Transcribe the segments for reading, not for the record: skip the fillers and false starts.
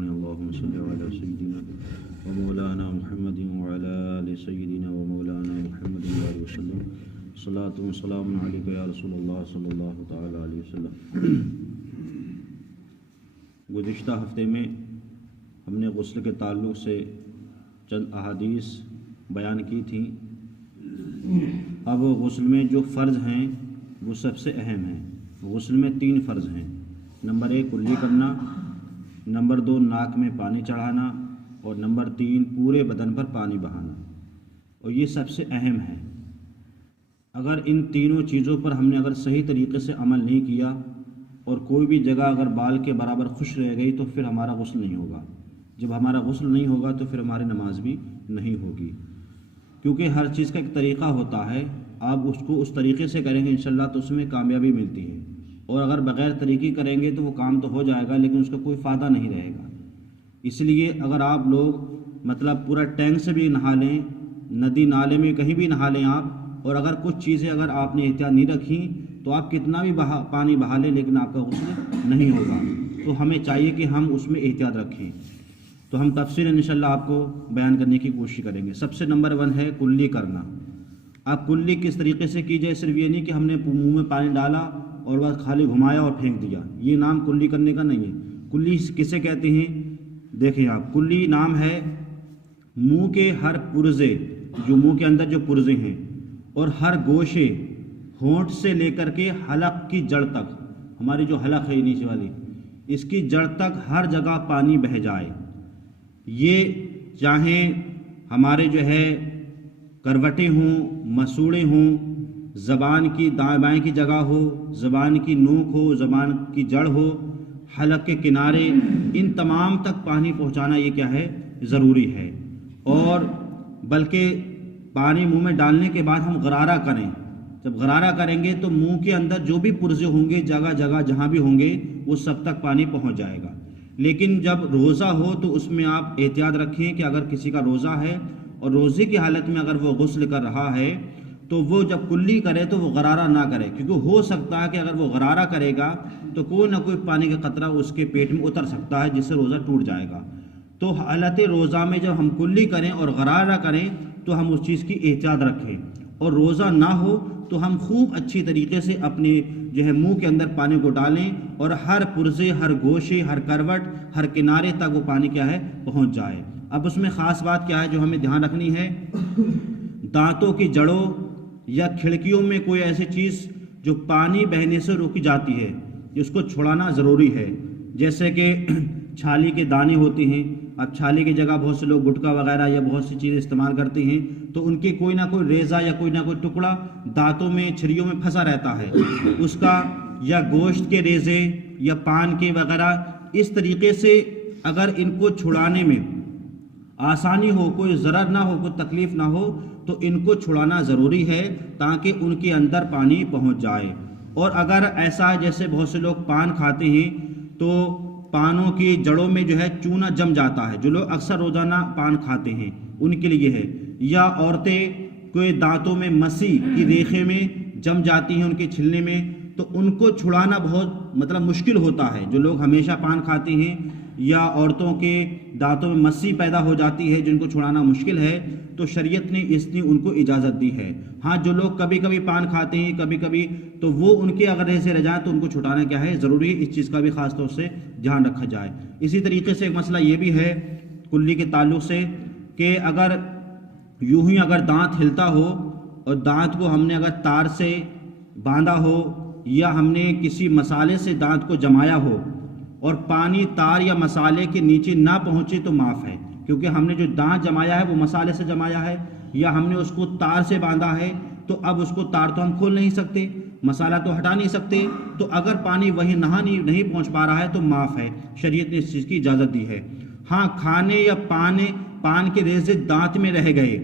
پڑھیں اللہم صلی علی سیدنا و مولانا محمد وعلی آل سیدنا و مولانا محمد وآلہ وسلم صلاۃ و سلام علیک یا رسول اللہ صلی اللہ تعالی علیہ وسلم۔ گزشتہ ہفتے میں ہم نے غسل کے تعلق سے چند احادیث بیان کی تھیں۔ اب غسل میں جو فرض ہیں وہ سب سے اہم ہیں۔ غسل میں 3 فرض ہیں۔ نمبر 1 کلی کرنا، نمبر 2 ناک میں پانی چڑھانا، اور نمبر 3 پورے بدن پر پانی بہانا، اور یہ سب سے اہم ہے۔ اگر ان تینوں چیزوں پر ہم نے اگر صحیح طریقے سے عمل نہیں کیا اور کوئی بھی جگہ اگر بال کے برابر خشک رہ گئی تو پھر ہمارا غسل نہیں ہوگا۔ جب ہمارا غسل نہیں ہوگا تو پھر ہماری نماز بھی نہیں ہوگی، کیونکہ ہر چیز کا ایک طریقہ ہوتا ہے۔ آپ اس کو اس طریقے سے کریں گے انشاءاللہ تو اس میں کامیابی ملتی ہے، اور اگر بغیر طریقے کریں گے تو وہ کام تو ہو جائے گا لیکن اس کا کوئی فائدہ نہیں رہے گا۔ اس لیے اگر آپ لوگ پورا ٹینک سے بھی نہا لیں، ندی نالے میں کہیں بھی نہا لیں آپ، اور اگر کچھ چیزیں اگر آپ نے احتیاط نہیں رکھی تو آپ کتنا بھی پانی بہا لیں لیکن آپ کا غسل نہیں ہوگا۔ تو ہمیں چاہیے کہ ہم اس میں احتیاط رکھیں۔ تو ہم تفصیل انشاءاللہ آپ کو بیان کرنے کی کوشش کریں گے۔ سب سے نمبر 1 ہے کلی کرنا۔ اب کلی کس طریقے سے کی جائے؟ صرف یہ نہیں کہ ہم نے منہ میں پانی ڈالا اور بس خالی گھمایا اور پھینک دیا، یہ نام کلی کرنے کا نہیں ہے۔ کلی کسے کہتے ہیں؟ دیکھیں آپ، کلی نام ہے منہ کے ہر پرزے، جو منہ کے اندر جو پرزے ہیں، اور ہر گوشے، ہونٹ سے لے کر کے حلق کی جڑ تک، ہماری جو حلق ہے نیچے والی، اس کی جڑ تک ہر جگہ پانی بہہ جائے۔ یہ چاہے ہمارے جو ہے کروٹیں ہوں، مسوڑے ہوں، زبان کی دائیں بائیں کی جگہ ہو، زبان کی نوک ہو، زبان کی جڑ ہو، حلق کے کنارے، ان تمام تک پانی پہنچانا یہ کیا ہے؟ ضروری ہے۔ اور بلکہ پانی منہ میں ڈالنے کے بعد ہم غرارہ کریں۔ جب غرارہ کریں گے تو منہ کے اندر جو بھی پرزے ہوں گے، جگہ جگہ جہاں بھی ہوں گے، وہ سب تک پانی پہنچ جائے گا۔ لیکن جب روزہ ہو تو اس میں آپ احتیاط رکھیں کہ اگر کسی کا روزہ ہے اور روزے کی حالت میں اگر وہ غسل کر رہا ہے تو وہ جب کلی کرے تو وہ غرارہ نہ کرے، کیونکہ ہو سکتا ہے کہ اگر وہ غرارہ کرے گا تو کوئی نہ کوئی پانی کا قطرہ اس کے پیٹ میں اتر سکتا ہے، جس سے روزہ ٹوٹ جائے گا۔ تو حالت روزہ میں جب ہم کلی کریں اور غرارہ کریں تو ہم اس چیز کی احتیاط رکھیں، اور روزہ نہ ہو تو ہم خوب اچھی طریقے سے اپنے جو ہے منہ کے اندر پانی کو ڈالیں اور ہر پرزے، ہر گوشے، ہر کروٹ، ہر کنارے تک وہ پانی کیا ہے؟ پہنچ جائے۔ اب اس میں خاص بات کیا ہے جو ہمیں دھیان رکھنی ہے؟ دانتوں کی جڑوں یا کھڑکیوں میں کوئی ایسی چیز جو پانی بہنے سے روکی جاتی ہے، اس کو چھڑانا ضروری ہے۔ جیسے کہ چھالی کے دانے ہوتے ہیں، اب چھالی کی جگہ بہت سے لوگ گٹکا وغیرہ یا بہت سی چیزیں استعمال کرتے ہیں، تو ان کے کوئی نہ کوئی ریزہ یا کوئی نہ کوئی ٹکڑا دانتوں میں، چھریوں میں پھنسا رہتا ہے، اس کا، یا گوشت کے ریزے یا پان کے وغیرہ، اس طریقے سے اگر ان کو چھڑانے میں آسانی ہو، کوئی ضرر نہ ہو، کوئی تکلیف نہ ہو، تو ان کو چھڑانا ضروری ہے تاکہ ان کے اندر پانی پہنچ جائے۔ اور اگر ایسا جیسے بہت سے لوگ پان کھاتے ہیں تو پانوں کی جڑوں میں جو ہے چونا جم جاتا ہے، جو لوگ اکثر روزانہ پان کھاتے ہیں ان کے لیے ہے، یا عورتیں کوئی دانتوں میں مسی کی ریخے میں جم جاتی ہیں ان کے چھلنے میں، تو ان کو چھڑانا بہت مشکل ہوتا ہے۔ جو لوگ ہمیشہ پان کھاتے ہیں یا عورتوں کے دانتوں میں مسی پیدا ہو جاتی ہے جن کو چھڑانا مشکل ہے، تو شریعت نے اس نے ان کو اجازت دی ہے۔ ہاں جو لوگ کبھی کبھی پان کھاتے ہیں کبھی کبھی، تو وہ ان کے اگر ایسے رہ جائیں تو ان کو چھٹانا کیا ہے؟ ضروری ہے۔ اس چیز کا بھی خاص طور سے دھیان رکھا جائے۔ اسی طریقے سے ایک مسئلہ یہ بھی ہے کلی کے تعلق سے کہ اگر یوں ہی اگر دانت ہلتا ہو اور دانت کو ہم نے اگر تار سے باندھا ہو یا ہم نے کسی مسالے سے دانت کو جمایا ہو اور پانی تار یا مسالے کے نیچے نہ پہنچے تو معاف ہے، کیونکہ ہم نے جو دانت جمایا ہے وہ مسالے سے جمایا ہے یا ہم نے اس کو تار سے باندھا ہے، تو اب اس کو تار تو ہم کھول نہیں سکتے، مسالہ تو ہٹا نہیں سکتے، تو اگر پانی وہیں نہیں پہنچ پا رہا ہے تو معاف ہے، شریعت نے اس چیز کی اجازت دی ہے۔ ہاں کھانے یا پان کے ریزے دانت میں رہ گئے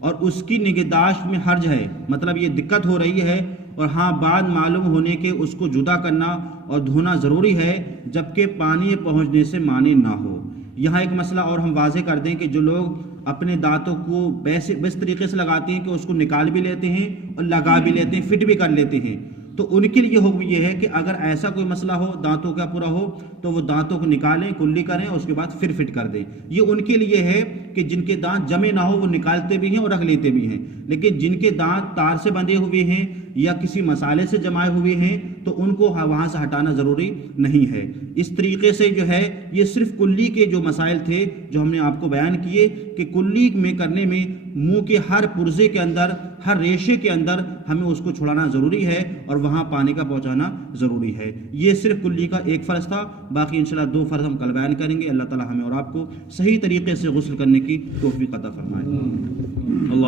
اور اس کی نگہداشت میں حرج ہے، مطلب یہ دقت ہو رہی ہے، اور ہاں بعد معلوم ہونے کے اس کو جدا کرنا اور دھونا ضروری ہے جبکہ پانی پہنچنے سے مانع نہ ہو۔ یہاں ایک مسئلہ اور ہم واضح کر دیں کہ جو لوگ اپنے دانتوں کو بس طریقے سے لگاتے ہیں کہ اس کو نکال بھی لیتے ہیں اور لگا بھی لیتے ہیں، فٹ بھی کر لیتے ہیں، تو ان کے لیے حکم یہ ہے کہ اگر ایسا کوئی مسئلہ ہو دانتوں کا پورا ہو تو وہ دانتوں کو نکالیں، کلی کریں، اس کے بعد پھر فٹ کر دیں۔ یہ ان کے لیے ہے کہ جن کے دانت جمے نہ ہو وہ نکالتے بھی ہیں اور رکھ لیتے بھی ہیں، لیکن جن کے دانت تار سے بندھے ہوئے ہیں یا کسی مسالے سے جمائے ہوئے ہیں تو ان کو وہاں سے ہٹانا ضروری نہیں ہے۔ اس طریقے سے جو ہے یہ صرف کلی کے جو مسائل تھے جو ہم نے آپ کو بیان کیے کہ کلی میں کرنے میں منہ کے ہر پرزے کے اندر، ہر ریشے کے اندر ہمیں اس کو چھڑانا ضروری ہے اور وہاں پانی کا پہنچانا ضروری ہے۔ یہ صرف کلی کا ایک فرض تھا، باقی انشاءاللہ 2 فرض ہم کل بیان کریں گے۔ اللہ تعالی ہمیں اور آپ کو صحیح طریقے سے غسل کرنے کی توفیق عطا فرمائے۔ اللہ